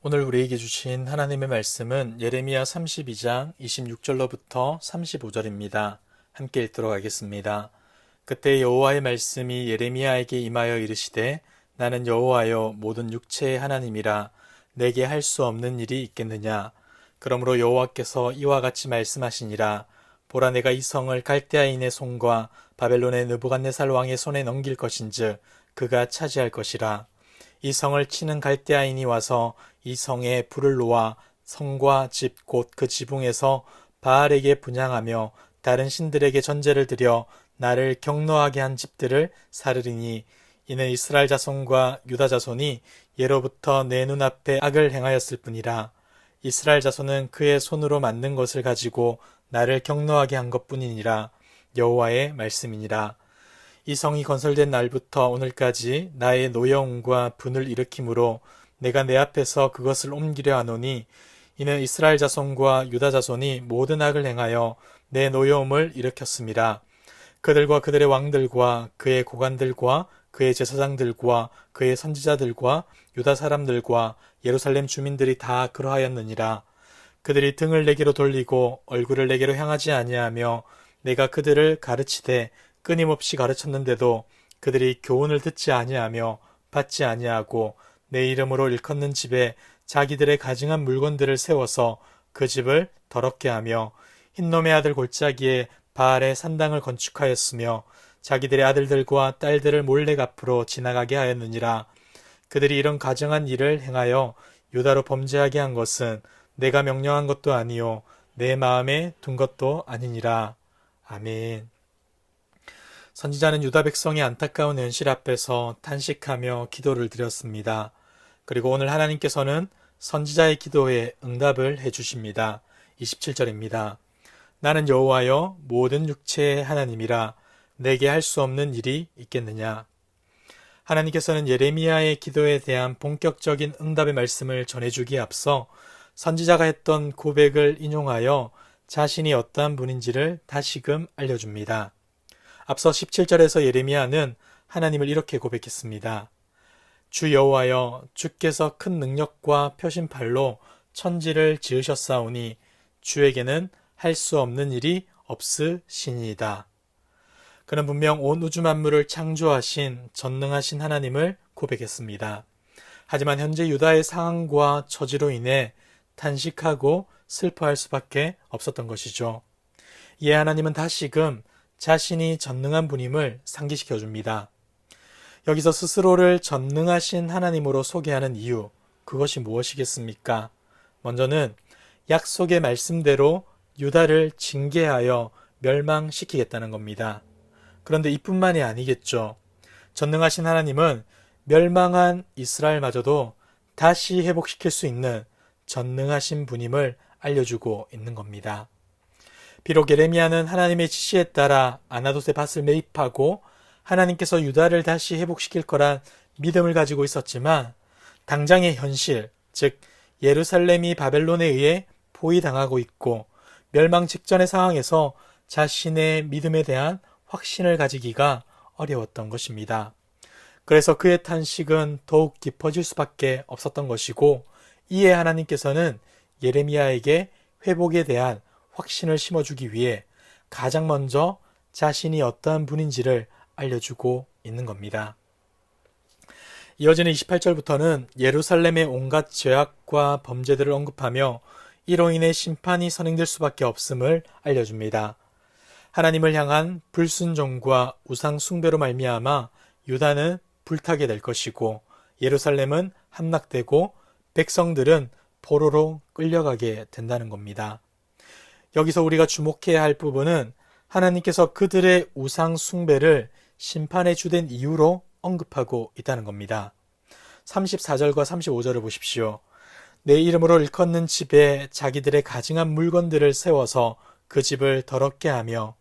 오늘 우리에게 주신 하나님의 말씀은 예레미야 32장 26절로부터 35절입니다. 함께 읽도록 하겠습니다. 그때 여호와의 말씀이 예레미야에게 임하여 이르시되 나는 여호와여 모든 육체의 하나님이라 내게 할 수 없는 일이 있겠느냐. 그러므로 여호와께서 이와 같이 말씀하시니라. 보라, 내가 이 성을 갈대아인의 손과 바벨론의 느부갓네살 왕의 손에 넘길 것인즉 그가 차지할 것이라. 이 성을 치는 갈대아인이 와서 이 성에 불을 놓아 성과 집 곧 그 지붕에서 바알에게 분향하며 다른 신들에게 전제를 드려 나를 경노하게 한 집들을 사르리니 이는 이스라엘 자손과 유다 자손이 예로부터 내 눈앞에 악을 행하였을 뿐이라. 이스라엘 자손은 그의 손으로 만든 것을 가지고 나를 경노하게 한 것뿐이니라. 여호와의 말씀이니라. 이 성이 건설된 날부터 오늘까지 나의 노여움과 분을 일으키므로 내가 내 앞에서 그것을 옮기려 하노니 이는 이스라엘 자손과 유다 자손이 모든 악을 행하여 내 노여움을 일으켰습니다. 그들과 그들의 왕들과 그의 고관들과 그의 제사장들과 그의 선지자들과 유다 사람들과 예루살렘 주민들이 다 그러하였느니라. 그들이 등을 내게로 돌리고 얼굴을 내게로 향하지 아니하며 내가 그들을 가르치되 끊임없이 가르쳤는데도 그들이 교훈을 듣지 아니하며 받지 아니하고 내 이름으로 일컫는 집에 자기들의 가증한 물건들을 세워서 그 집을 더럽게 하며 흰놈의 아들 골짜기에 바알의 산당을 건축하였으며 자기들의 아들들과 딸들을 몰래 앞으로 지나가게 하였느니라. 그들이 이런 가증한 일을 행하여 유다로 범죄하게 한 것은 내가 명령한 것도 아니요 내 마음에 둔 것도 아니니라. 아멘. 선지자는 유다 백성의 안타까운 현실 앞에서 탄식하며 기도를 드렸습니다. 그리고 오늘 하나님께서는 선지자의 기도에 응답을 해주십니다. 27절입니다. 나는 여호와여 모든 육체의 하나님이라 내게 할 수 없는 일이 있겠느냐. 하나님께서는 예레미야의 기도에 대한 본격적인 응답의 말씀을 전해주기에 앞서 선지자가 했던 고백을 인용하여 자신이 어떠한 분인지를 다시금 알려줍니다. 앞서 17절에서 예레미야는 하나님을 이렇게 고백했습니다. 주 여호와여, 주께서 큰 능력과 표심팔로 천지를 지으셨사오니 주에게는 할 수 없는 일이 없으시니이다. 그는 분명 온 우주 만물을 창조하신 전능하신 하나님을 고백했습니다. 하지만 현재 유다의 상황과 처지로 인해 탄식하고 슬퍼할 수밖에 없었던 것이죠. 이에 하나님은 다시금 자신이 전능한 분임을 상기시켜 줍니다. 여기서 스스로를 전능하신 하나님으로 소개하는 이유, 그것이 무엇이겠습니까? 먼저는 약속의 말씀대로 유다를 징계하여 멸망시키겠다는 겁니다. 그런데 이뿐만이 아니겠죠. 전능하신 하나님은 멸망한 이스라엘마저도 다시 회복시킬 수 있는 전능하신 분임을 알려주고 있는 겁니다. 비록 예레미야는 하나님의 지시에 따라 아나돗의 밭을 매입하고 하나님께서 유다를 다시 회복시킬 거란 믿음을 가지고 있었지만 당장의 현실, 즉 예루살렘이 바벨론에 의해 포위당하고 있고 멸망 직전의 상황에서 자신의 믿음에 대한 확신을 가지기가 어려웠던 것입니다. 그래서 그의 탄식은 더욱 깊어질 수밖에 없었던 것이고 이에 하나님께서는 예레미야에게 회복에 대한 확신을 심어주기 위해 가장 먼저 자신이 어떠한 분인지를 알려주고 있는 겁니다. 이어지는 28절부터는 예루살렘의 온갖 죄악과 범죄들을 언급하며 이로 인해 심판이 선행될 수밖에 없음을 알려줍니다. 하나님을 향한 불순종과 우상 숭배로 말미암아 유다는 불타게 될 것이고 예루살렘은 함락되고 백성들은 포로로 끌려가게 된다는 겁니다. 여기서 우리가 주목해야 할 부분은 하나님께서 그들의 우상 숭배를 심판의 주된 이유로 언급하고 있다는 겁니다. 34절과 35절을 보십시오. 내 이름으로 일컫는 집에 자기들의 가증한 물건들을 세워서 그 집을 더럽게 하며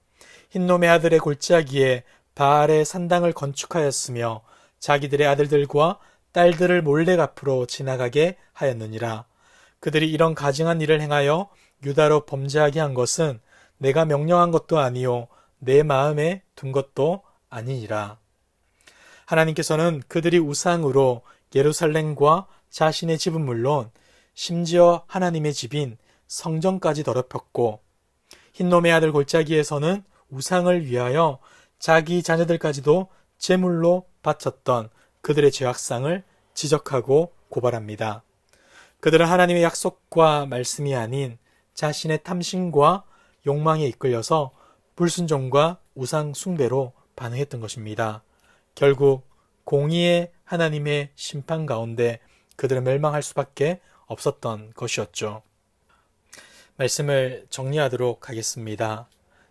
흰놈의 아들의 골짜기에 바알의 산당을 건축하였으며 자기들의 아들들과 딸들을 몰래 앞으로 지나가게 하였느니라. 그들이 이런 가증한 일을 행하여 유다로 범죄하게 한 것은 내가 명령한 것도 아니요 내 마음에 둔 것도 아니니라. 하나님께서는 그들이 우상으로 예루살렘과 자신의 집은 물론 심지어 하나님의 집인 성전까지 더럽혔고 흰놈의 아들 골짜기에서는 우상을 위하여 자기 자녀들까지도 제물로 바쳤던 그들의 죄악상을 지적하고 고발합니다. 그들은 하나님의 약속과 말씀이 아닌 자신의 탐심과 욕망에 이끌려서 불순종과 우상 숭배로 반응했던 것입니다. 결국 공의의 하나님의 심판 가운데 그들은 멸망할 수밖에 없었던 것이었죠. 말씀을 정리하도록 하겠습니다.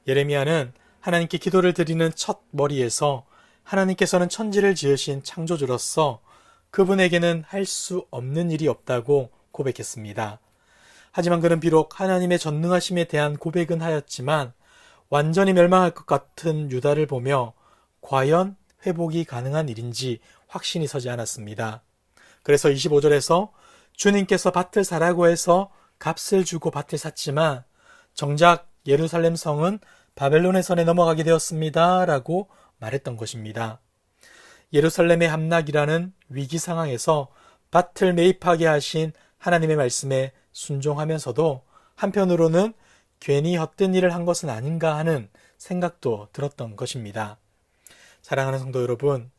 예레미야는 하나님께 기도를 드리는 첫 머리에서 하나님께서는 천지를 지으신 창조주로서 그분에게는 할 수 없는 일이 없다고 고백했습니다. 하지만 그는 비록 하나님의 전능하심에 대한 고백은 하였지만 완전히 멸망할 것 같은 유다를 보며 과연 회복이 가능한 일인지 확신이 서지 않았습니다. 그래서 25절에서 주님께서 밭을 사라고 해서 값을 주고 밭을 샀지만 정작 예루살렘 성은 바벨론의 손에 넘어가게 되었습니다. 라고 말했던 것입니다. 예루살렘의 함락이라는 위기 상황에서 밭을 매입하게 하신 하나님의 말씀에 순종하면서도 한편으로는 괜히 헛된 일을 한 것은 아닌가 하는 생각도 들었던 것입니다. 사랑하는 성도 여러분,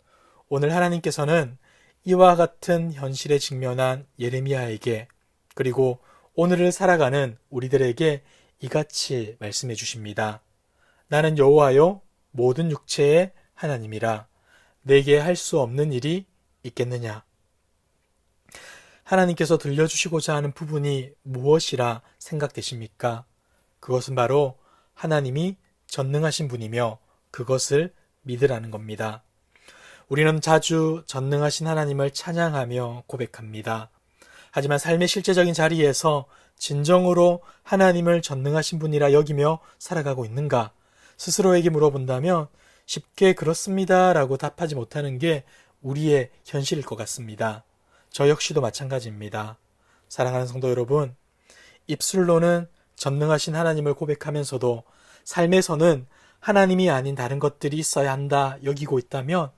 오늘 하나님께서는 이와 같은 현실에 직면한 예레미야에게 그리고 오늘을 살아가는 우리들에게 이같이 말씀해 주십니다. 나는 여호와요 모든 육체의 하나님이라 내게 할 수 없는 일이 있겠느냐. 하나님께서 들려주시고자 하는 부분이 무엇이라 생각되십니까? 그것은 바로 하나님이 전능하신 분이며 그것을 믿으라는 겁니다. 우리는 자주 전능하신 하나님을 찬양하며 고백합니다. 하지만 삶의 실제적인 자리에서 진정으로 하나님을 전능하신 분이라 여기며 살아가고 있는가? 스스로에게 물어본다면 쉽게 그렇습니다 라고 답하지 못하는 게 우리의 현실일 것 같습니다. 저 역시도 마찬가지입니다. 사랑하는 성도 여러분, 입술로는 전능하신 하나님을 고백하면서도 삶에서는 하나님이 아닌 다른 것들이 있어야 한다 여기고 있다면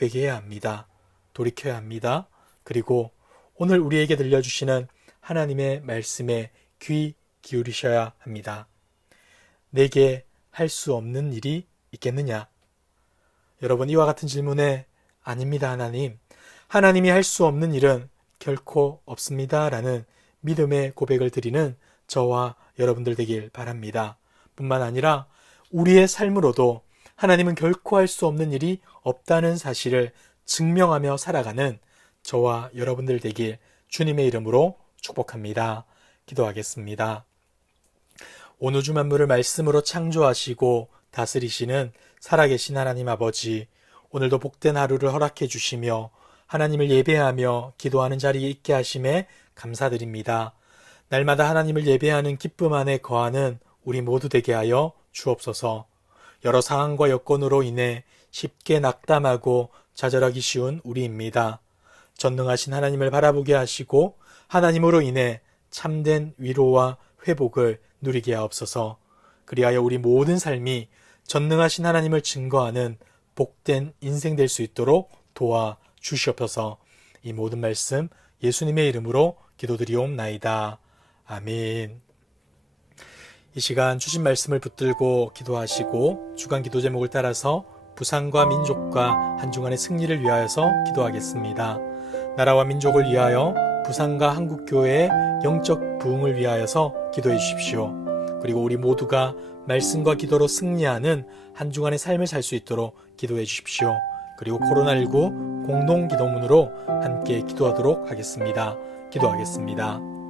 회개해야 합니다. 돌이켜야 합니다. 그리고 오늘 우리에게 들려주시는 하나님의 말씀에 귀 기울이셔야 합니다. 내게 할 수 없는 일이 있겠느냐? 여러분, 이와 같은 질문에 아닙니다, 하나님. 하나님이 할 수 없는 일은 결코 없습니다. 라는 믿음의 고백을 드리는 저와 여러분들 되길 바랍니다. 뿐만 아니라 우리의 삶으로도 하나님은 결코 할 수 없는 일이 없다는 사실을 증명하며 살아가는 저와 여러분들 되길 주님의 이름으로 축복합니다. 기도하겠습니다. 온 우주 만물을 말씀으로 창조하시고 다스리시는 살아계신 하나님 아버지, 오늘도 복된 하루를 허락해 주시며 하나님을 예배하며 기도하는 자리에 있게 하심에 감사드립니다. 날마다 하나님을 예배하는 기쁨 안에 거하는 우리 모두 되게 하여 주옵소서. 여러 상황과 여건으로 인해 쉽게 낙담하고 좌절하기 쉬운 우리입니다. 전능하신 하나님을 바라보게 하시고 하나님으로 인해 참된 위로와 회복을 누리게 하옵소서. 그리하여 우리 모든 삶이 전능하신 하나님을 증거하는 복된 인생 될 수 있도록 도와 주시옵소서. 이 모든 말씀 예수님의 이름으로 기도드리옵나이다. 아멘. 이 시간 주신 말씀을 붙들고 기도하시고 주간 기도 제목을 따라서 부산과 민족과 한 주간의 승리를 위하여서 기도하겠습니다. 나라와 민족을 위하여 부산과 한국교회의 영적 부흥을 위하여서 기도해 주십시오. 그리고 우리 모두가 말씀과 기도로 승리하는 한 주간의 삶을 살 수 있도록 기도해 주십시오. 그리고 코로나19 공동 기도문으로 함께 기도하도록 하겠습니다. 기도하겠습니다.